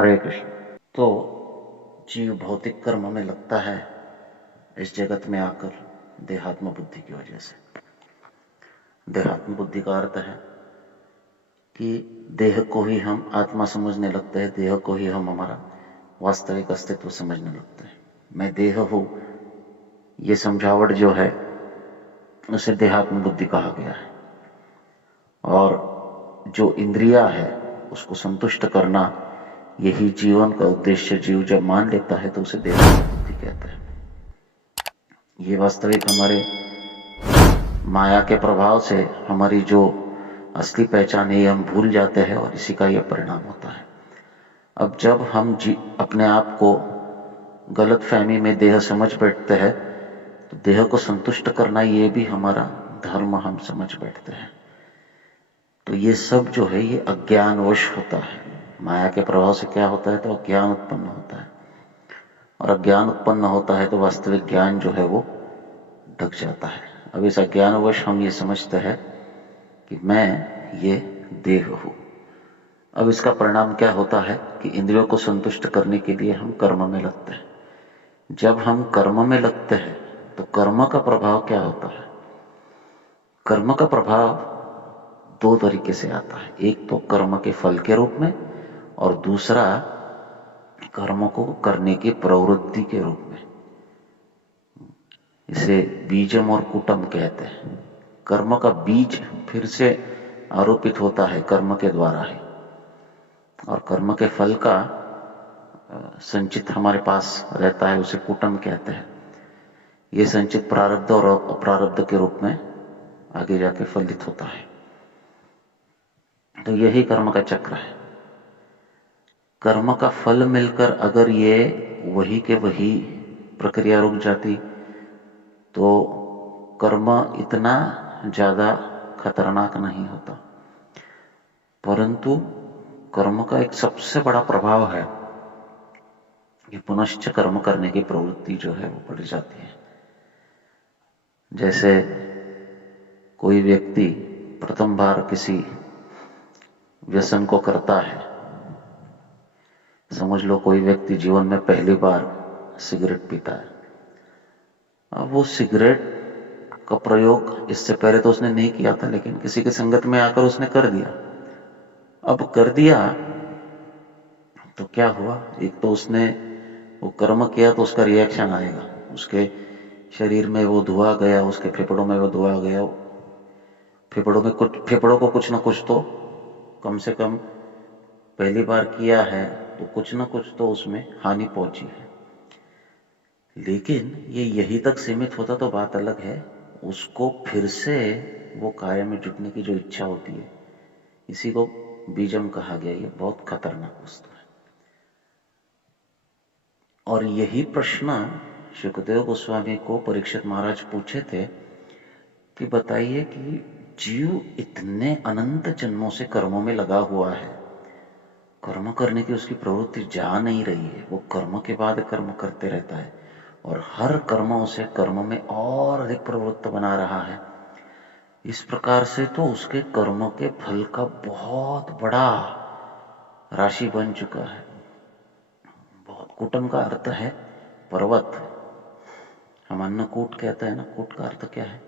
हरे कृष्ण। तो जीव भौतिक कर्म में लगता है इस जगत में आकर देहात्म बुद्धि की वजह से। देहात्म बुद्धि का अर्थ है कि देह को ही हम आत्मा समझने लगते हैं, देह को ही हम हमारा वास्तविक अस्तित्व समझने लगते हैं। मैं देह हूँ, ये समझावट जो है उसे देहात्म बुद्धि कहा गया है। और जो इंद्रिया है उसको संतुष्ट करना, यही जीवन का उद्देश्य जीव जब मान लेता है तो उसे देहात्म बुद्धि कहते हैं। ये वास्तविक हमारे माया के प्रभाव से हमारी जो असली पहचान है हम भूल जाते हैं और इसी का यह परिणाम होता है। अब जब हम अपने आप को गलत फहमी में देह समझ बैठते हैं तो देह को संतुष्ट करना ये भी हमारा धर्म हम समझ बैठते हैं। तो ये सब जो है ये अज्ञानवश होता है। माया के प्रभाव से क्या होता है तो अज्ञान उत्पन्न होता है, और अज्ञान उत्पन्न होता है तो वास्तविक ज्ञान जो है वो ढक जाता है। अब इस अज्ञानवश हम ये समझते हैं कि मैं ये देह हूँ। अब इसका परिणाम क्या होता है कि इंद्रियों को संतुष्ट करने के लिए हम कर्म में लगते हैं। जब हम कर्म में लगते हैं तो कर्म का प्रभाव क्या होता है? कर्म का प्रभाव दो तरीके से आता है। एक तो कर्म के फल के रूप में, और दूसरा कर्म को करने की प्रवृत्ति के रूप में। इसे बीजम और कूटम कहते हैं। कर्म का बीज फिर से आरोपित होता है कर्म के द्वारा ही, और कर्म के फल का संचित हमारे पास रहता है, उसे कूटम कहते हैं। ये संचित प्रारब्ध और अप्रारब्ध के रूप में आगे जाके फलित होता है। तो यही कर्म का चक्र है। कर्म का फल मिलकर अगर ये वही के वही प्रक्रिया रुक जाती तो कर्म इतना ज्यादा खतरनाक नहीं होता, परंतु कर्म का एक सबसे बड़ा प्रभाव है कि पुनश्च कर्म करने की प्रवृत्ति जो है वो बढ़ जाती है। जैसे कोई व्यक्ति प्रथम बार किसी व्यसन को करता है, समझ लो कोई व्यक्ति जीवन में पहली बार सिगरेट पीता है। अब वो सिगरेट का प्रयोग इससे पहले तो उसने नहीं किया था, लेकिन किसी की संगत में आकर उसने कर दिया। अब कर दिया तो क्या हुआ, एक तो उसने वो कर्म किया तो उसका रिएक्शन आएगा, उसके शरीर में वो धुआं गया, उसके फेफड़ों में वो धुआं गया, फेफड़ों को कुछ ना कुछ तो कम से कम पहली बार किया है तो कुछ ना कुछ तो उसमें हानि पहुंची है। लेकिन ये यही तक सीमित होता तो बात अलग है, उसको फिर से वो कार्य में जुटने की जो इच्छा होती है, इसी को बीजम कहा गया। ये बहुत खतरनाक वस्तु है। और यही प्रश्न सुखदेव गोस्वामी को परीक्षित महाराज पूछे थे कि बताइए कि जीव इतने अनंत जन्मों से कर्मों में लगा हुआ है, कर्म करने की उसकी प्रवृत्ति जा नहीं रही है, वो कर्म के बाद कर्म करते रहता है और हर कर्म उसे कर्म में और अधिक प्रवृत्त बना रहा है। इस प्रकार से तो उसके कर्मों के फल का बहुत बड़ा राशि बन चुका है। बहुत कूटम का अर्थ है पर्वत। हम अन्नकूट कहते हैं ना, कूट का अर्थ क्या है?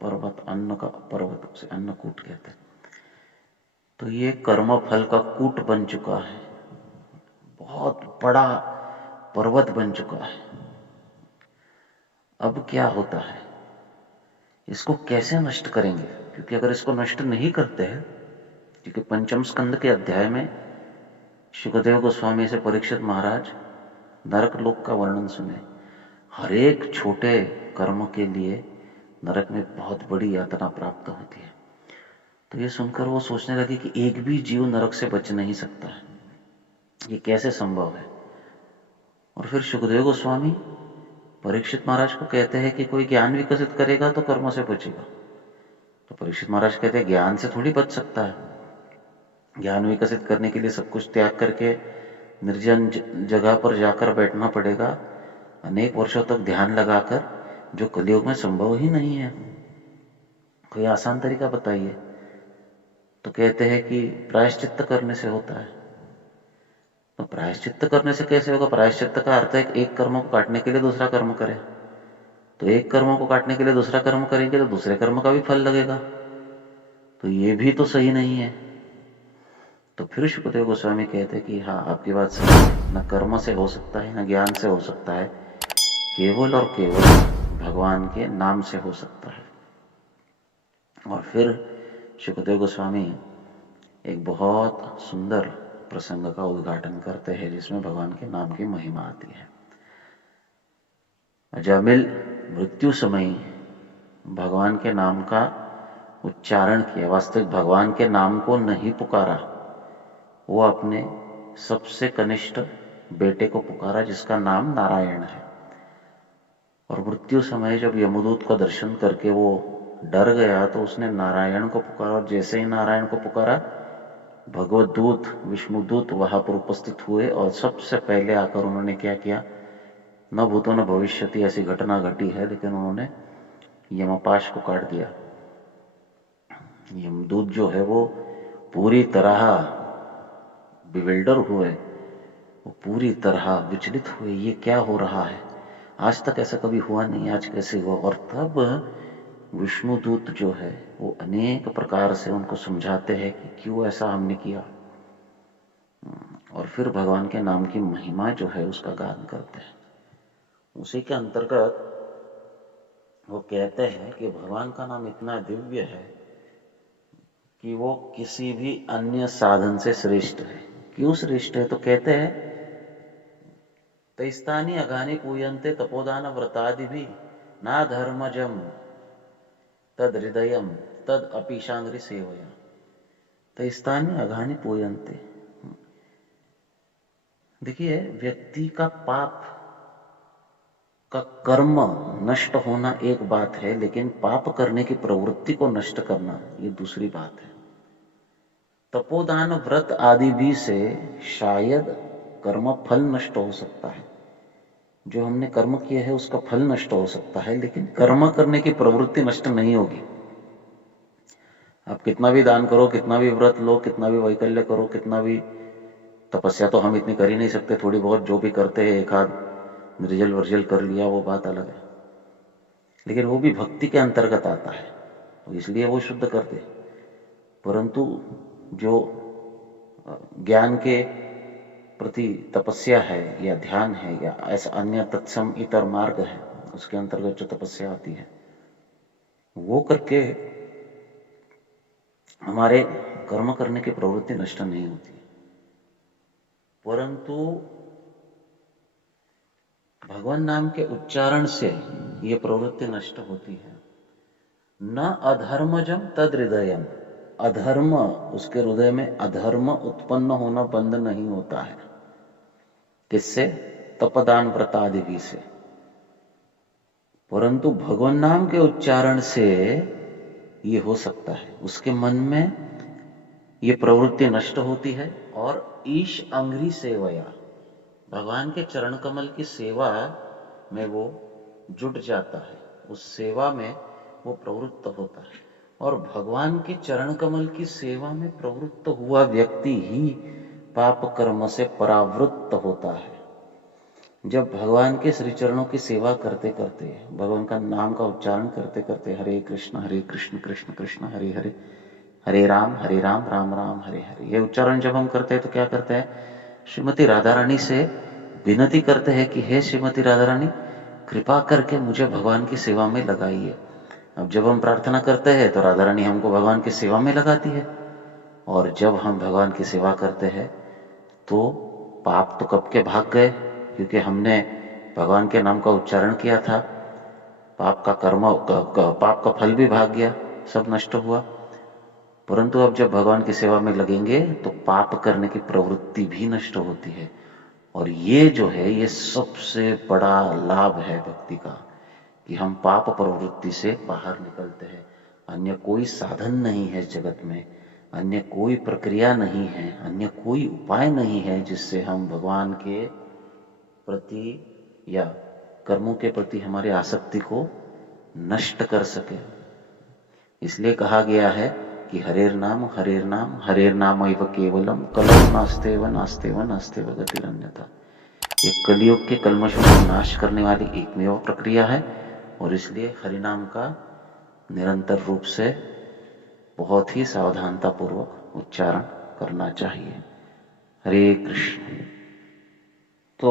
पर्वत, अन्न का पर्वत, उसे अन्नकूट कहते हैं। तो ये कर्म फल का कूट बन चुका है, बहुत बड़ा पर्वत बन चुका है। अब क्या होता है, इसको कैसे नष्ट करेंगे? क्योंकि अगर इसको नष्ट नहीं करते हैं, क्योंकि पंचम स्कंद के अध्याय में सुखदेव गोस्वामी से परीक्षित महाराज नरक लोक का वर्णन सुने। हर एक छोटे कर्म के लिए नरक में बहुत बड़ी यातना प्राप्त होती है। तो ये सुनकर वो सोचने लगे कि एक भी जीव नरक से बच नहीं सकता है, ये कैसे संभव है? और फिर सुखदेव गोस्वामी परीक्षित महाराज को कहते हैं कि कोई ज्ञान विकसित करेगा तो कर्म से बचेगा। तो परीक्षित महाराज कहते हैं ज्ञान से थोड़ी बच सकता है, ज्ञान विकसित करने के लिए सब कुछ त्याग करके निर्जन जगह पर जाकर बैठना पड़ेगा, अनेक वर्षों तक ध्यान लगाकर, जो कलियुग में संभव ही नहीं है। कोई आसान तरीका बताइए। तो कहते हैं कि प्रायश्चित्त करने से होता है। तो प्रायश्चित्त करने से कैसे होगा? प्रायश्चित्त का अर्थ है एक कर्म को काटने के लिए दूसरा कर्म करें। तो एक कर्म को काटने के लिए दूसरा कर्म करेंगे तो दूसरे कर्म का भी फल लगेगा, तो ये भी तो सही नहीं है। तो फिर शुकदेव गोस्वामी कहते कि हाँ, आपकी बात सही है, न कर्म से हो सकता है न ज्ञान से हो सकता है, केवल और केवल भगवान के नाम से हो सकता है। और फिर शुकदेव गोस्वामी एक बहुत सुंदर प्रसंग का उद्घाटन करते हैं जिसमें भगवान के नाम की महिमा आती है। अजामिल मृत्यु समय भगवान के नाम का उच्चारण किया, वास्तविक भगवान के नाम को नहीं पुकारा, वो अपने सबसे कनिष्ठ बेटे को पुकारा जिसका नाम नारायण है। और मृत्यु समय जब यमदूत का दर्शन करके वो डर गया तो उसने नारायण को पुकारा, और जैसे ही नारायण को पुकारा भगवत दूत विष्णुदूत वहां पर उपस्थित हुए और सबसे पहले आकर उन्होंने क्या किया? न भूतो न भविष्यति ऐसी घटना घटी है, लेकिन उन्होंने यमपाश को काट दिया। यमदूत जो है वो पूरी तरह बिविल्डर हुए, वो पूरी तरह विचलित हुए, ये क्या हो रहा है? आज तक ऐसा कभी हुआ नहीं, आज कैसे हुआ? और तब विष्णुदूत जो है वो अनेक प्रकार से उनको समझाते हैं कि क्यों ऐसा हमने किया, और फिर भगवान के नाम की महिमा जो है उसका गान करते हैं। उसी के अंतर्गत वो कहते हैं कि भगवान का नाम इतना दिव्य है कि वो किसी भी अन्य साधन से श्रेष्ठ है। क्यों श्रेष्ठ है? तो कहते हैं तैस्तानी अघानी पूयन्ते तपोदान व्रतादि भी ना धर्मजम तद हृदयम तद अपीशांग्री सेवया। तैस्तानी अघानी पूयन्ते, देखिए व्यक्ति का पाप का कर्म नष्ट होना एक बात है, लेकिन पाप करने की प्रवृत्ति को नष्ट करना ये दूसरी बात है। तपोदान व्रत आदि भी से शायद कर्म फल नष्ट हो सकता है, जो हमने कर्म किया है उसका फल नष्ट हो सकता है, लेकिन कर्म करने की प्रवृत्ति नष्ट नहीं होगी। आप कितना भी दान करो, कितना भी व्रत लो, कितना भी वैकल्य करो, कितना भी तपस्या तो हम इतनी कर ही नहीं सकते, थोड़ी बहुत जो भी करते हैं एक आध निर्जल वर्जल कर लिया वो बात अलग है, लेकिन वो भी भक्ति के अंतर्गत आता है, तो इसलिए वो शुद्ध करते। परंतु जो ज्ञान के प्रति तपस्या है या ध्यान है या ऐसा अन्य तत्सम इतर मार्ग है, उसके अंतर्गत जो तपस्या आती है वो करके हमारे कर्म करने की प्रवृत्ति नष्ट नहीं होती, परंतु भगवान नाम के उच्चारण से ये प्रवृत्ति नष्ट होती है। न अधर्मजम तद हृदयम, अधर्म उसके हृदय में अधर्म उत्पन्न होना बंद नहीं होता है। किससे? तपदान व्रतादि भी से। परंतु भगवान नाम के उच्चारण से ये हो सकता है, उसके मन में ये प्रवृत्ति नष्ट होती है और ईश अंग्री सेवया, भगवान के चरण कमल की सेवा में वो जुट जाता है, उस सेवा में वो प्रवृत्त होता है। और भगवान के चरण कमल की सेवा में प्रवृत्त हुआ व्यक्ति ही पाप कर्म से परावृत्त होता है। जब भगवान के श्री चरणों की सेवा करते करते, भगवान का नाम का उच्चारण करते करते, हरे कृष्ण कृष्ण कृष्ण हरे हरे, हरे राम राम राम हरे हरे, ये उच्चारण जब हम करते हैं तो क्या करते हैं? श्रीमती राधा रानी से विनती करते हैं कि हे श्रीमती राधा रानी, कृपा करके मुझे भगवान की सेवा में लगाइए। अब जब हम प्रार्थना करते हैं तो राधा रानी हमको भगवान की सेवा में लगाती है, और जब हम भगवान की सेवा करते हैं तो पाप तो कब के भाग गए, क्योंकि हमने भगवान के नाम का उच्चारण किया था। पाप का फल भी भाग गया, सब नष्ट हुआ। परंतु अब जब भगवान की सेवा में लगेंगे तो पाप करने की प्रवृत्ति भी नष्ट होती है, और ये जो है ये सबसे बड़ा लाभ है भक्ति का, कि हम पाप प्रवृत्ति से बाहर निकलते हैं। अन्य कोई साधन नहीं है जगत में, अन्य कोई प्रक्रिया नहीं है, अन्य कोई उपाय नहीं है जिससे हम भगवान के प्रति या कर्मों के प्रति हमारी आसक्ति को नष्ट कर सके। इसलिए कहा गया है कि हरेर नाम हरेर नाम एव केवलम कलौ नास्तेव नास्तेव नास्तेव गतिरन्यथा। ये कलयुग के कल्मशों का नाश करने वाली एकमेव प्रक्रिया है और इसलिए हरिनाम का निरंतर रूप से बहुत ही सावधानता पूर्वक उच्चारण करना चाहिए। हरे कृष्ण। तो